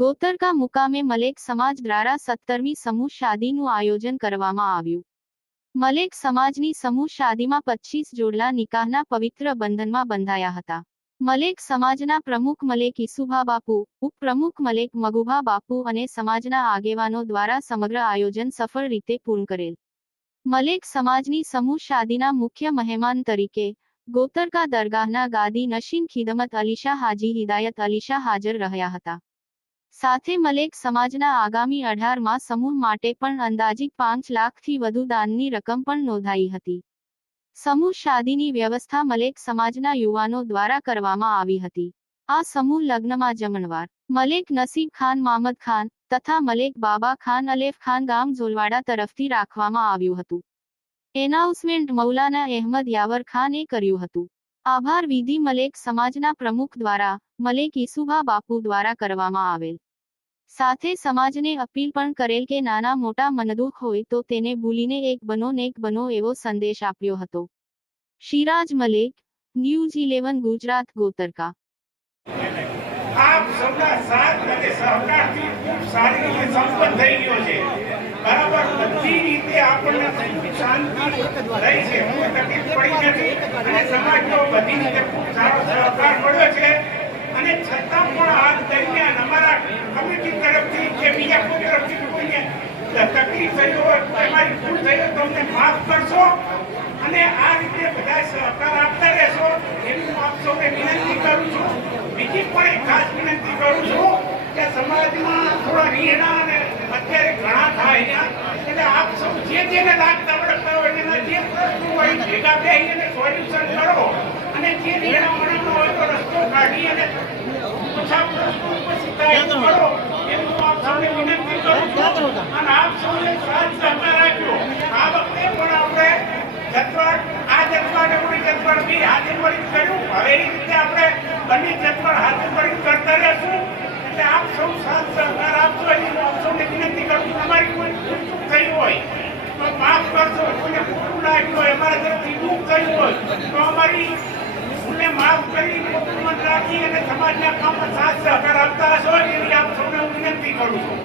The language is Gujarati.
ગોતરકા મુકામે મલેક સમાજ દ્વારા સત્તરમી સમૂહ શાદીનું આયોજન કરવામાં આવ્યું. મલેક સમાજની સમૂહ શાદીમાં પચીસ જોડલા નિકાહના પવિત્ર બંધનમાં બંધાયા હતા. મલેક સમાજના પ્રમુખ મલેક ઈસુભા બાપુ, ઉપપ્રમુખ મલેક મગુભા બાપુ અને સમાજના આગેવાનો દ્વારા સમગ્ર આયોજન સફળ રીતે પૂર્ણ કરેલ. મલેક સમાજની સમૂહ શાદીના મુખ્ય મહેમાન તરીકે ગોતરકા દરગાહના ગાદી નશીન ખિદમત અલીશા હાજી હિદાયત અલીશા હાજર રહ્યા હતા. સાથે મલેક સમાજના આગામી અઢારમાં સમૂહ માટે પણ અંદાજિત પાંચ લાખથી વધુ દાનની રકમ પણ નોંધાઈ હતી. સમૂહ શાદીની વ્યવસ્થા મલેક સમાજના યુવાનો દ્વારા કરવામાં આવી હતી. આ સમૂહ લગ્નમાં જમણવાર મલેક નસીબ ખાન મામદ ખાન તથા મલેક બાબા ખાન અલેફ ખાન ગામ ઝોલવાડા તરફથી રાખવામાં આવ્યું હતું. એનાઉન્સમેન્ટ મૌલાના અહેમદ યાવર ખાને કર્યું હતું. આભાર વિધિ મલેક સમાજના પ્રમુખ દ્વારા, મલેક ઈસુભા બાપુ દ્વારા કરવામાં આવેલ. સાથે સમાજને અપીલ પણ કરેલ કે નાના મોટા મનદુખ હોય તો તેને ભૂલીને એક બનો નેક બનો એવો સંદેશ આપ્યો હતો. Shiraj Malek, news eleven, Gujarat, Gotarka. આપ સૌના સાથ અને સહકારથી ખૂબ સારી રીતે સંપન્ન થઈ ગયો છે. બરાબર બધી રીતે આપણને શાંતિ રહી છે. અને છતાં પણ આ દરમિયાન અમારા કમિટી તરફથી કે બીજા કોઈ તરફથી તકલીફ થઈ હોય તમારી ભૂલ થઈ હોય તો માફ કરશો. અને આ રીતે બધા સહકાર આપતા રહેશો. એવી હું આપ વિનંતી કરું છું. બીજી પણ એક વિનંતી કરું છું કે સમાજમાં થોડા રીહણા અને અત્યારે ઘણા થાય એટલે આપ સૌ જે જેને લાગતા વળગતા હોય એના જે પ્રશ્નો હોય એ અને સોલ્યુશન કરો. અને જે રીહણા વળગતા હોય તો રસ્તો કાઢી અને કરો. એવી હું આપ સૌને વિનંતી કરું છું. અને આપ સૌને સાથ સહકાર આપ્યો આ વખતે પણ આપણે જતવાડ આ જતવાડ એવું જતવાડ બી હાજર મળી કર્યું. હવે એ રીતે આપણે બંને જતવાડ હાજર મળી કરતા રહેશું. એટલે આપ સૌ સાથ સહકાર આપશો એવી હું આપ સૌને વિનંતી કરું છું તમારી કોઈ ભૂલ થઈ હોય તો માફ કરશો કોઈને ખોટું લાગ્યું હોય અમારા તરફથી દુઃખ થયું હોય તો અમારી ભૂલને માફ કરી પોતાનું મન રાખી અને સમાજના કામમાં સાથ સહકાર આપતા હશો એવી આપ સૌને હું વિનંતી કરું છું.